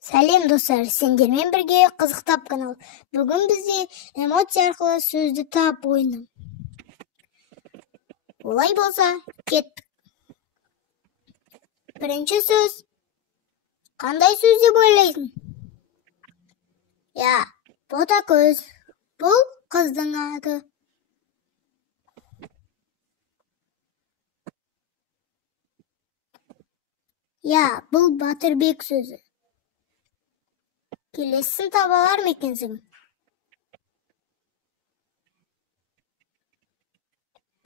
Сәлем достар, сендермен бірге қызықтап канал. Бүгін бізде эмоция арқылы сөзді тап ойыны. Олай болса, кеттік. Бірінші сөз. Қандай сөз деп ойлайсың? Я, Ботакөз. Бұл қыздың аты. Я, бұл Батырбек сөзі. Келесін таба алар ма екенсің?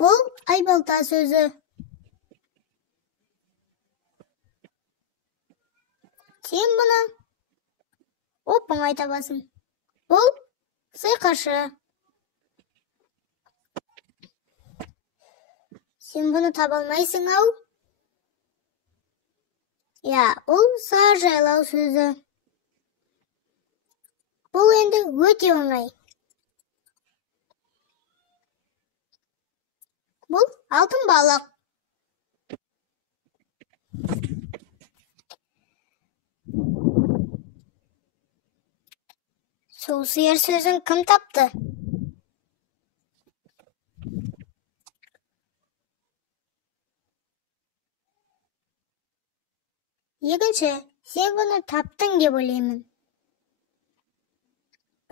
Бұл Айбалта сөзі. Сен бұны оп-оңай табасың. Бұл Сиқыршы. Сен бұны таба алмайсың ау? Я, бұл Саржайлау сөзі. Бұл енді өте оңай. Бұл алтын балық. Сол сиыр сөзін кім тапты? Екінші, сен бұны таптың деп ойлаймын.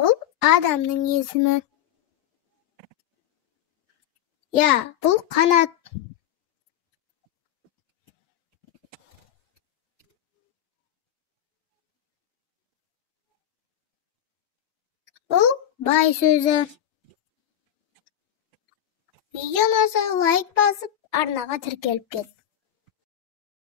Бұл адамның есімі. Я, бұл Қанат. Бұл Бай сөзі. Видеоны лайк басып, арнаға тіркеліп кет.